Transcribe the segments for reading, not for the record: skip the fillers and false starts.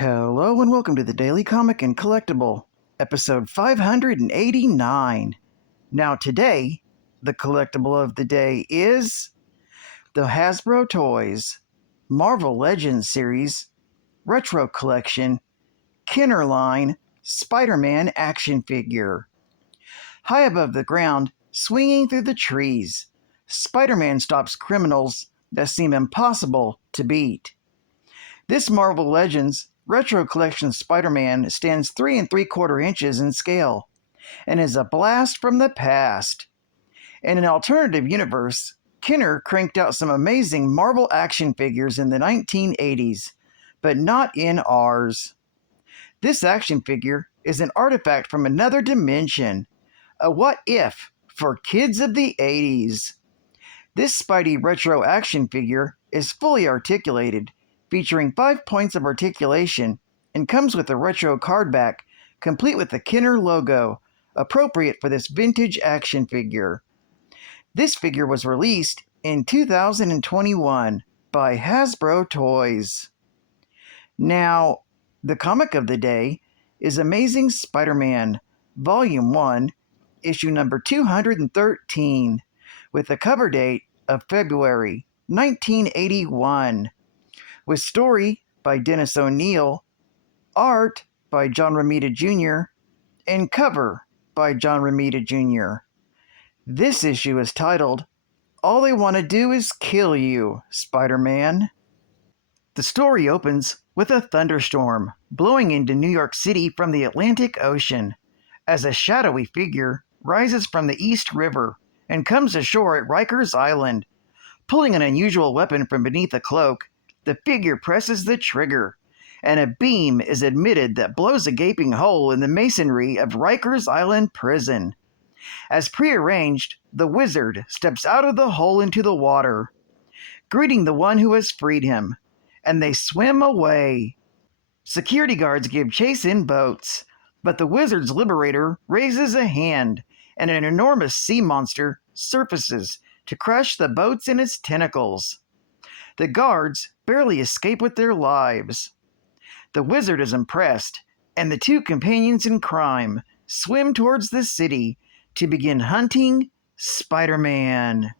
Hello and welcome to the Daily Comic and Collectible, episode 589. Now today, the collectible of the day is the Hasbro Toys Marvel Legends series Retro Collection Kenner Line Spider-Man action figure. High above the ground, swinging through the trees, Spider-Man stops criminals that seem impossible to beat. This Marvel Legends Retro Collection Spider-Man stands 3 3/4 inches in scale and is a blast from the past. In an alternative universe, Kenner cranked out some amazing Marvel action figures in the 1980s, but not in ours. This action figure is an artifact from another dimension, a what if for kids of the 80s. This Spidey retro action figure is fully articulated, featuring 5 points of articulation, and comes with a retro card back, complete with the Kenner logo, appropriate for this vintage action figure. This figure was released in 2021 by Hasbro Toys. Now, the comic of the day is Amazing Spider-Man, Volume 1, issue number 213, with a cover date of February 1981. With story by Dennis O'Neil, art by John Romita Jr., and cover by John Romita Jr. This issue is titled, All They Want to Do Is Kill You, Spider-Man. The story opens with a thunderstorm blowing into New York City from the Atlantic Ocean, as a shadowy figure rises from the East River and comes ashore at Rikers Island. Pulling an unusual weapon from beneath a cloak, the figure presses the trigger, and a beam is emitted that blows a gaping hole in the masonry of Rikers Island Prison. As prearranged, the wizard steps out of the hole into the water, greeting the one who has freed him, and they swim away. Security guards give chase in boats, but the wizard's liberator raises a hand, and an enormous sea monster surfaces to crush the boats in its tentacles. The guards barely escape with their lives. The wizard is impressed, and the two companions in crime swim towards the city to begin hunting Spider-Man.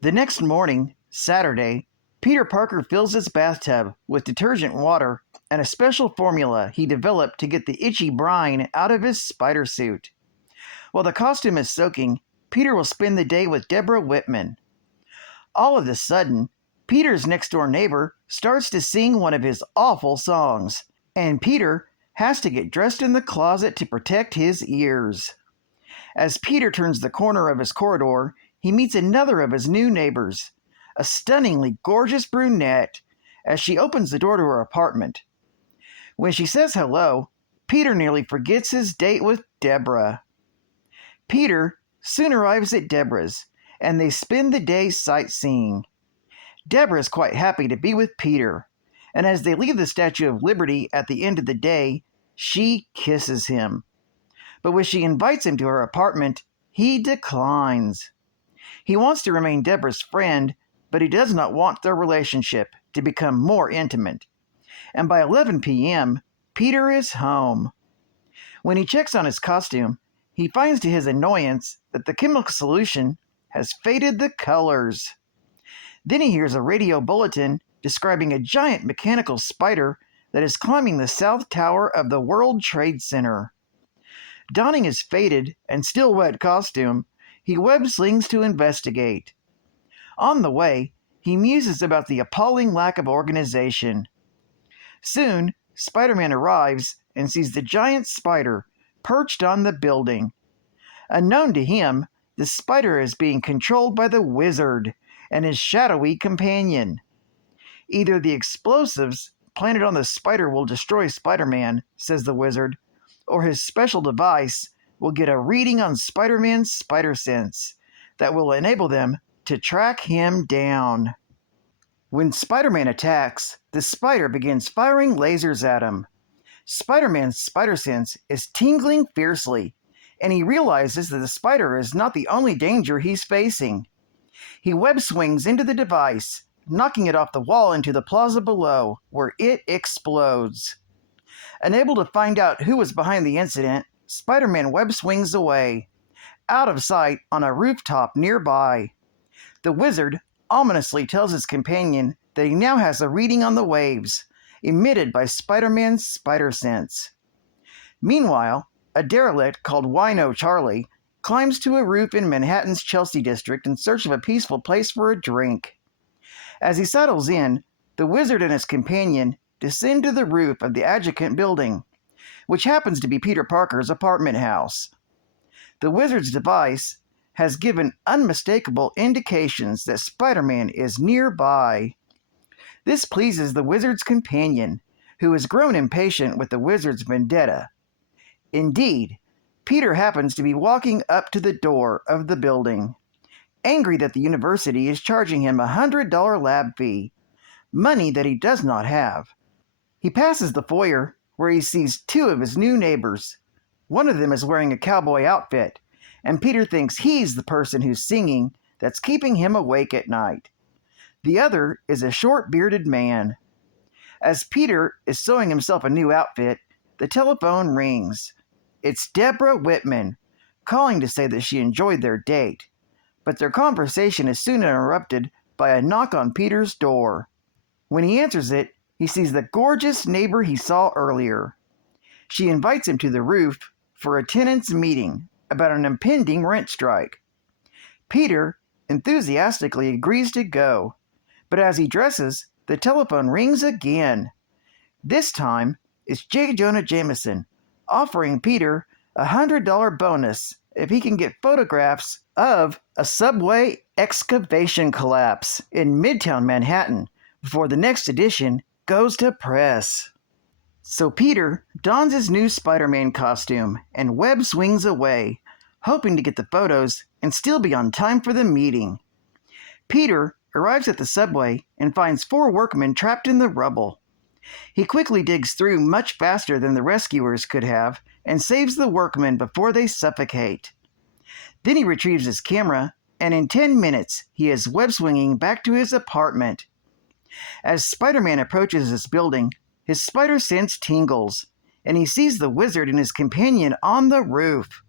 The next morning, Saturday, Peter Parker fills his bathtub with detergent water and a special formula he developed to get the itchy brine out of his spider suit. While the costume is soaking, Peter will spend the day with Deborah Whitman. All of a sudden, Peter's next-door neighbor starts to sing one of his awful songs, and Peter has to get dressed in the closet to protect his ears. As Peter turns the corner of his corridor, he meets another of his new neighbors, a stunningly gorgeous brunette, as she opens the door to her apartment. When she says hello, Peter nearly forgets his date with Deborah. Peter soon arrives at Deborah's, and they spend the day sightseeing. Deborah is quite happy to be with Peter, and as they leave the Statue of Liberty at the end of the day, she kisses him. But when she invites him to her apartment, he declines. He wants to remain Deborah's friend, but he does not want their relationship to become more intimate. And by 11 p.m., Peter is home. When he checks on his costume, he finds to his annoyance that the chemical solution has faded the colors. Then he hears a radio bulletin describing a giant mechanical spider that is climbing the South Tower of the World Trade Center. Donning his faded and still wet costume, he web slings to investigate. On the way, he muses about the appalling lack of organization. Soon, Spider-Man arrives and sees the giant spider perched on the building. Unknown to him, the spider is being controlled by the wizard and his shadowy companion. Either the explosives planted on the spider will destroy Spider-Man, says the wizard, or his special device will get a reading on Spider-Man's spider sense that will enable them to track him down. When Spider-Man attacks, the spider begins firing lasers at him. Spider-Man's spider sense is tingling fiercely, and he realizes that the spider is not the only danger he's facing. He web swings into the device, knocking it off the wall into the plaza below, where it explodes. Unable to find out who was behind the incident, Spider-Man web swings away, out of sight on a rooftop nearby. The wizard ominously tells his companion that he now has a reading on the waves, emitted by Spider-Man's spider sense. Meanwhile, a derelict called Wino Charlie climbs to a roof in Manhattan's Chelsea district in search of a peaceful place for a drink. As he settles in, the wizard and his companion descend to the roof of the adjacent building, which happens to be Peter Parker's apartment house. The wizard's device has given unmistakable indications that Spider-Man is nearby. This pleases the wizard's companion, who has grown impatient with the wizard's vendetta. Indeed, Peter happens to be walking up to the door of the building, angry that the university is charging him a $100 lab fee, money that he does not have. He passes the foyer, where he sees two of his new neighbors. One of them is wearing a cowboy outfit, and Peter thinks he's the person who's singing that's keeping him awake at night. The other is a short-bearded man. As Peter is sewing himself a new outfit, the telephone rings. It's Deborah Whitman, calling to say that she enjoyed their date, but their conversation is soon interrupted by a knock on Peter's door. When he answers it, he sees the gorgeous neighbor he saw earlier. She invites him to the roof for a tenants' meeting about an impending rent strike. Peter enthusiastically agrees to go, but as he dresses, the telephone rings again. This time, it's J. Jonah Jameson, offering Peter a $100 bonus if he can get photographs of a subway excavation collapse in Midtown Manhattan before the next edition goes to press. So Peter dons his new Spider-Man costume and web swings away, hoping to get the photos and still be on time for the meeting. Peter arrives at the subway and finds 4 workmen trapped in the rubble. He quickly digs through much faster than the rescuers could have and saves the workmen before they suffocate. Then he retrieves his camera, and in 10 minutes he is web-swinging back to his apartment. As Spider-Man approaches his building, his spider sense tingles, and he sees the wizard and his companion on the roof.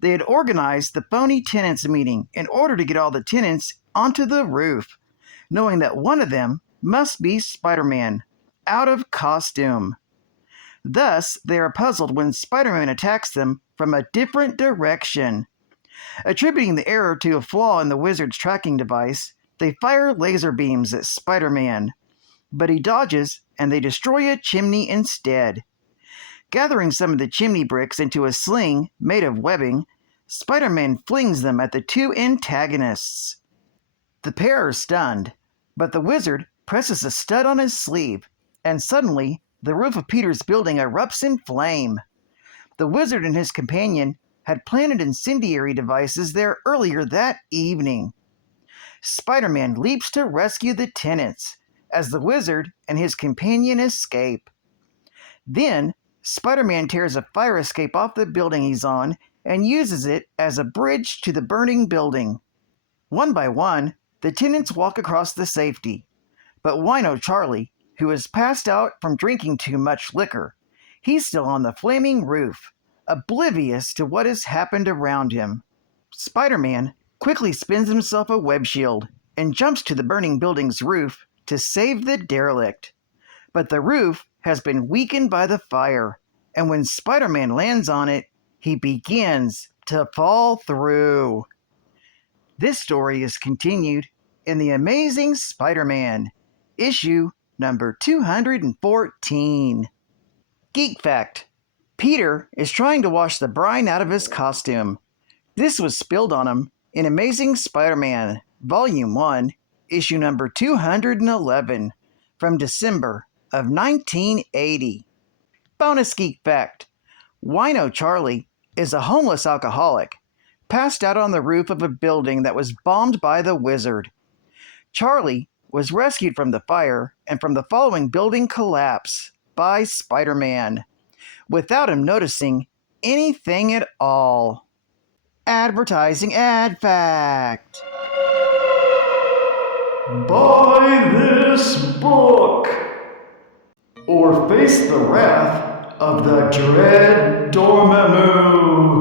They had organized the phony tenants meeting in order to get all the tenants onto the roof, knowing that one of them must be Spider-Man, out of costume. Thus, they are puzzled when Spider-Man attacks them from a different direction. Attributing the error to a flaw in the wizard's tracking device, they fire laser beams at Spider-Man, but he dodges and they destroy a chimney instead. Gathering some of the chimney bricks into a sling made of webbing, Spider-Man flings them at the 2 antagonists. The pair are stunned, but the wizard presses a stud on his sleeve, and suddenly the roof of Peter's building erupts in flame. The wizard and his companion had planted incendiary devices there earlier that evening. Spider-Man leaps to rescue the tenants, as the wizard and his companion escape. Then, Spider-Man tears a fire escape off the building he's on and uses it as a bridge to the burning building. One by one, the tenants walk across the safety, but Wino Charlie, who is passed out from drinking too much liquor, he's still on the flaming roof, oblivious to what has happened around him. Spider-Man quickly spins himself a web shield and jumps to the burning building's roof to save the derelict. But the roof has been weakened by the fire, and when Spider-Man lands on it, he begins to fall through. This story is continued in The Amazing Spider-Man, issue number 214. Geek Fact: Peter is trying to wash the brine out of his costume. This was spilled on him in Amazing Spider-Man, Volume 1, issue number 211, from December of 1980. Bonus Geek Fact: Wino Charlie is a homeless alcoholic, passed out on the roof of a building that was bombed by the wizard. Charlie was rescued from the fire and from the following building collapse by Spider-Man, without him noticing anything at all. Advertising ad fact. Buy this book, or face the wrath of the dread Dormammu.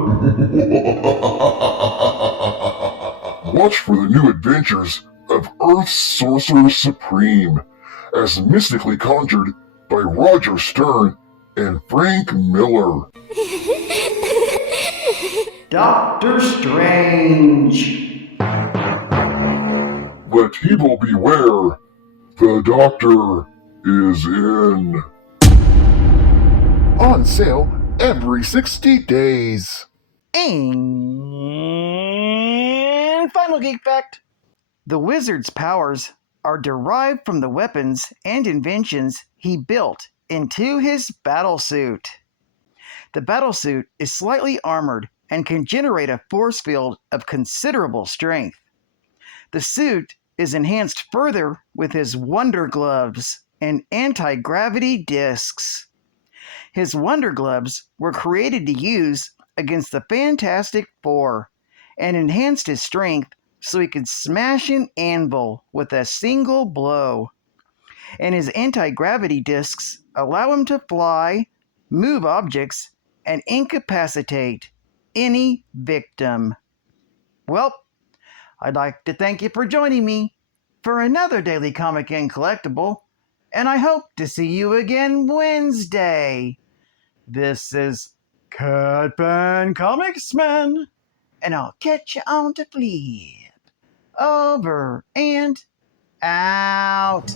Watch for the new adventures of Earth's Sorcerer Supreme, as mystically conjured by Roger Stern and Frank Miller. Doctor Strange. Let evil beware, the Doctor is in. On sale every 60 days. And final geek fact. The wizard's powers are derived from the weapons and inventions he built into his battlesuit. The battlesuit is slightly armored and can generate a force field of considerable strength. The suit is enhanced further with his Wonder Gloves and anti-gravity discs. His Wonder Gloves were created to use against the Fantastic Four and enhanced his strength so he could smash an anvil with a single blow. And his anti-gravity discs allow him to fly, move objects, and incapacitate any victim. Well, I'd like to thank you for joining me for another Daily Comic and Collectible, and I hope to see you again Wednesday. This is Catman Comicsman, and I'll catch you on the flip. Over and out.